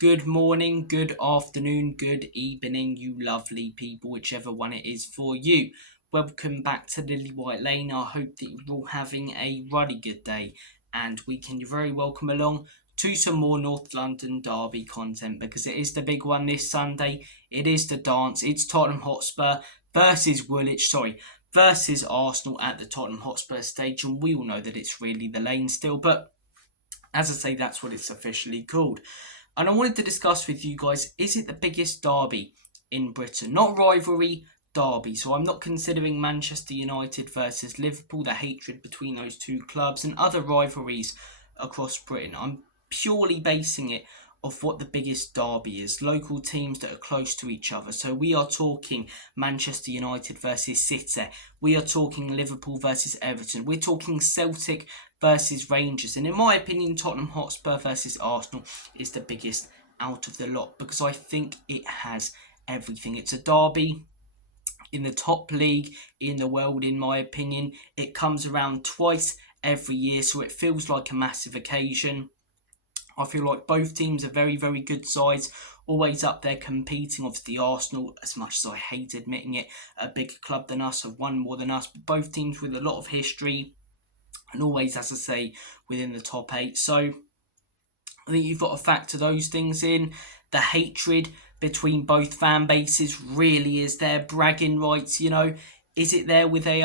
Good morning, good afternoon, good evening, you lovely people, whichever one it is for you. Welcome back to Lilywhite Lane. I hope that you're all having a really good day and weekend. You're very welcome along to some more North London Derby content because it is the big one this Sunday. It is the dance. It's Tottenham Hotspur versus versus Arsenal at the Tottenham Hotspur Stadium. We all know that it's really the Lane still, but as I say, that's what it's officially called. And I wanted to discuss with you guys, is it the biggest derby in Britain? Not rivalry, derby. So I'm not considering Manchester United versus Liverpool, the hatred between those two clubs and other rivalries across Britain. I'm purely basing it off what the biggest derby is, local teams that are close to each other. So we are talking Manchester United versus City. We are talking Liverpool versus Everton. We're talking Celtic versus Rangers. And in my opinion, Tottenham Hotspur versus Arsenal is the biggest out of the lot because I think it has everything. It's a derby in the top league in the world, in my opinion. It comes around twice every year, so it feels like a massive occasion. I feel like both teams are very, very good sides, always up there competing. Obviously, Arsenal, as much as I hate admitting it, a bigger club than us, have won more than us, but both teams with a lot of history and always, as I say, within the top eight. So I think you've got to factor those things in. The hatred between both fan bases really is there. Bragging rights, is it there with a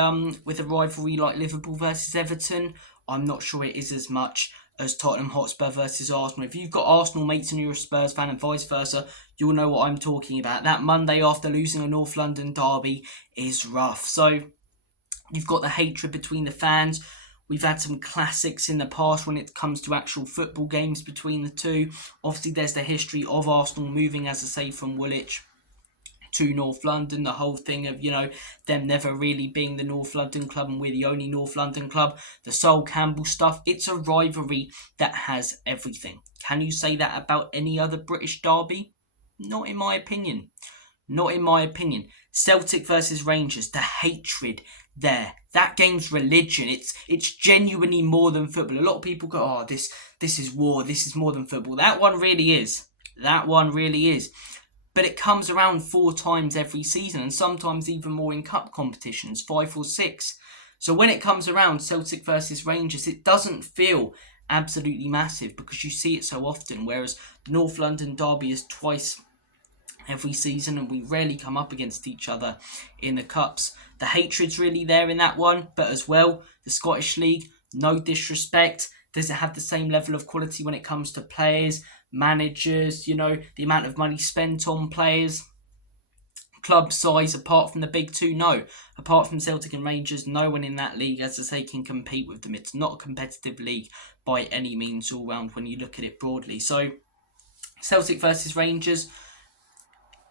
rivalry like Liverpool versus Everton? I'm not sure it is as much as Tottenham Hotspur versus Arsenal. If you've got Arsenal mates and you're a Spurs fan and vice versa, you'll know what I'm talking about. That Monday after losing a North London derby is rough. So you've got the hatred between the fans. We've had some classics in the past when it comes to actual football games between the two. Obviously, there's the history of Arsenal moving, as I say, from Woolwich to North London. The whole thing of, them never really being the North London club and we're the only North London club. The Sol Campbell stuff. It's a rivalry that has everything. Can you say that about any other British derby? Not in my opinion. Not in my opinion. Celtic versus Rangers, the hatred there. That game's religion. It's genuinely more than football. A lot of people go, oh, this is war, this is more than football. That one really is. That one really is. But it comes around 4 times every season and sometimes even more in cup competitions, 5 or 6. So when it comes around, Celtic versus Rangers, it doesn't feel absolutely massive because you see it so often, whereas the North London derby is twice every season and we rarely come up against each other in the cups. The hatred's really there in that one, but as well, the Scottish League, no disrespect, does it have the same level of quality when it comes to players, managers, the amount of money spent on players, club size, apart from the big two? No. Apart from Celtic and Rangers, no one in that league, as I say, can compete with them. It's not a competitive league by any means all round when you look at it broadly. So Celtic versus Rangers,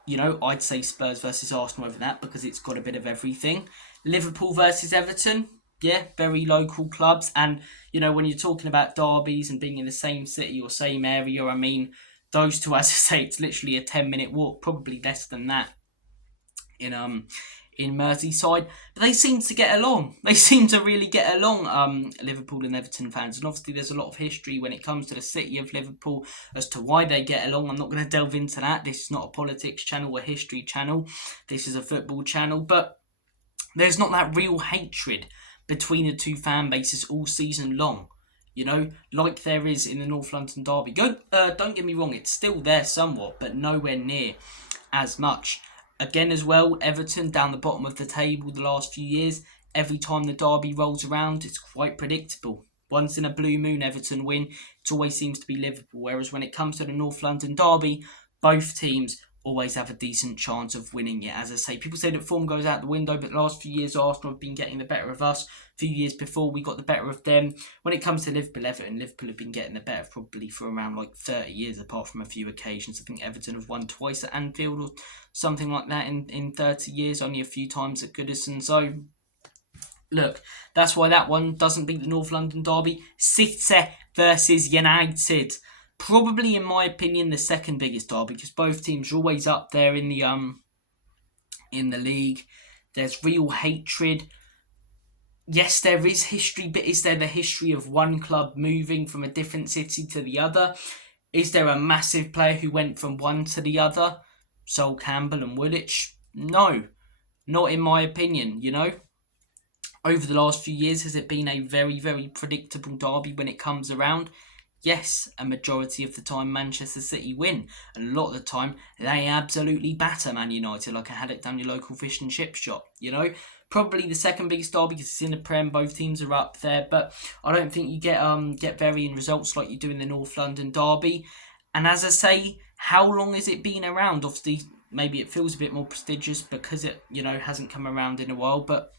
I'd say Spurs versus Arsenal over that because it's got a bit of everything. Liverpool versus Everton, yeah, very local clubs. And, when you're talking about derbies and being in the same city or same area, I mean, those two, as I say, it's literally a 10-minute walk, probably less than that in Merseyside, but they seem to get along. They seem to really get along, Liverpool and Everton fans. And obviously there's a lot of history when it comes to the city of Liverpool as to why they get along. I'm not going to delve into that. This is not a politics channel or a history channel. This is a football channel. But there's not that real hatred between the two fan bases all season long. Like there is in the North London derby. Don't get me wrong, it's still there somewhat, but nowhere near as much. Again as well, Everton down the bottom of the table the last few years. Every time the derby rolls around, it's quite predictable. Once in a blue moon, Everton win. It always seems to be Liverpool. Whereas when it comes to the North London derby, both teams always have a decent chance of winning it. As I say, people say that form goes out the window, but the last few years Arsenal have been getting the better of us. A few years before, we got the better of them. When it comes to Everton have been getting the better probably for around 30 years, apart from a few occasions. I think Everton have won twice at Anfield or something like that in 30 years, only a few times at Goodison. So, look, that's why that one doesn't beat the North London derby. City versus United. Probably, in my opinion, the second biggest derby because both teams are always up there in the league. There's real hatred. Yes, there is history, but is there the history of one club moving from a different city to the other? Is there a massive player who went from one to the other? Sol Campbell and Woolwich? No, not in my opinion, Over the last few years, has it been a very, very predictable derby when it comes around? Yes, a majority of the time Manchester City win, and a lot of the time they absolutely batter Man United like a haddock down your local fish and chip shop, Probably the second biggest derby because it's in the Prem, both teams are up there, but I don't think you get varying results like you do in the North London derby. And as I say, how long has it been around? Obviously, maybe it feels a bit more prestigious because it, hasn't come around in a while, but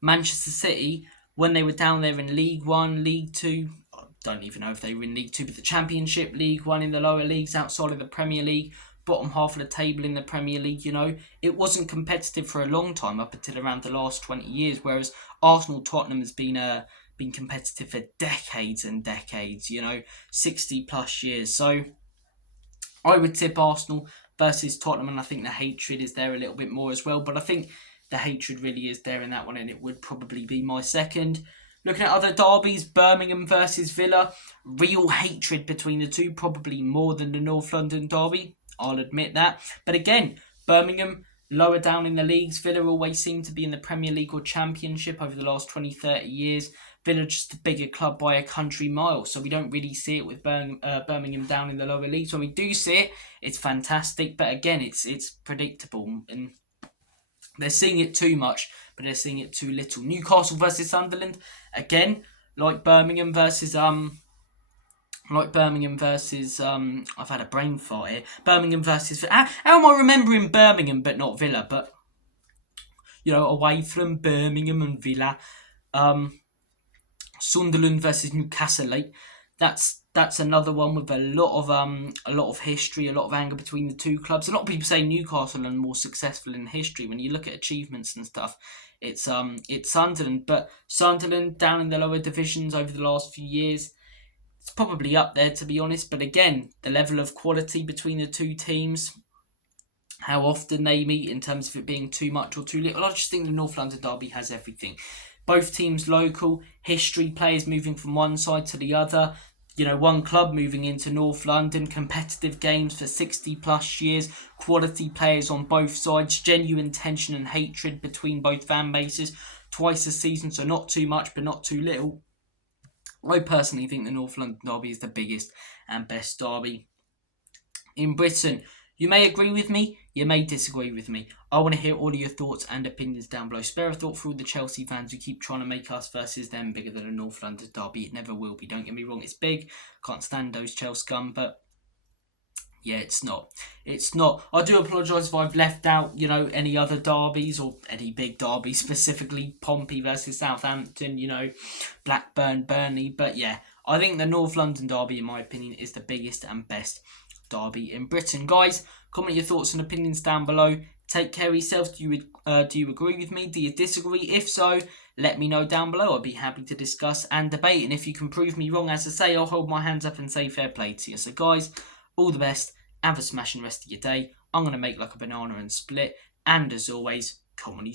Manchester City, when they were down there in League One, League Two, I don't even know if they were in League Two, but the Championship, League One in the lower leagues outside of the Premier League, bottom half of the table in the Premier League, it wasn't competitive for a long time up until around the last 20 years, whereas Arsenal, Tottenham has been competitive for decades and decades, 60 plus years. So I would tip Arsenal versus Tottenham, and I think the hatred is there a little bit more as well. But I think the hatred really is there in that one, and it would probably be my second. Looking at other derbies, Birmingham versus Villa, real hatred between the two, probably more than the North London derby. I'll admit that. But again, Birmingham lower down in the leagues. Villa always seem to be in the Premier League or Championship over the last 20, 30 years. Villa just a bigger club by a country mile, so we don't really see it with Birmingham down in the lower leagues. When we do see it, it's fantastic, but again, it's predictable, and they're seeing it too much, but they're seeing it too little. Newcastle versus Sunderland, again, like Birmingham versus I've had a brain fart here. Birmingham versus how am I remembering Birmingham but not Villa? But away from Birmingham and Villa, Sunderland versus Newcastle. That's another one with a lot of history, a lot of anger between the two clubs. A lot of people say Newcastle are more successful in history. When you look at achievements and stuff, it's Sunderland, but Sunderland down in the lower divisions over the last few years, it's probably up there to be honest. But again, the level of quality between the two teams, how often they meet in terms of it being too much or too little. I just think the North London derby has everything. Both teams local, history, players moving from one side to the other. One club moving into North London, competitive games for 60 plus years, quality players on both sides, genuine tension and hatred between both fan bases, twice a season, so not too much but not too little. I personally think the North London derby is the biggest and best derby in Britain. You may agree with me, you may disagree with me. I want to hear all of your thoughts and opinions down below. Spare a thought for all the Chelsea fans who keep trying to make us versus them bigger than a North London derby. It never will be, don't get me wrong, it's big. Can't stand those Chelsea scum, but yeah, it's not. It's not. I do apologise if I've left out, any other derbies or any big derbies, specifically Pompey versus Southampton, Blackburn, Burnley. But yeah, I think the North London derby, in my opinion, is the biggest and best derby in Britain. Guys, comment your thoughts and opinions down below. Take care of yourselves. Do you agree with me? Do you disagree? If so, let me know down below. I'll be happy to discuss and debate. And if you can prove me wrong, as I say, I'll hold my hands up and say fair play to you. So guys, all the best. Have a smashing rest of your day. I'm going to make like a banana and split. And as always, come on, you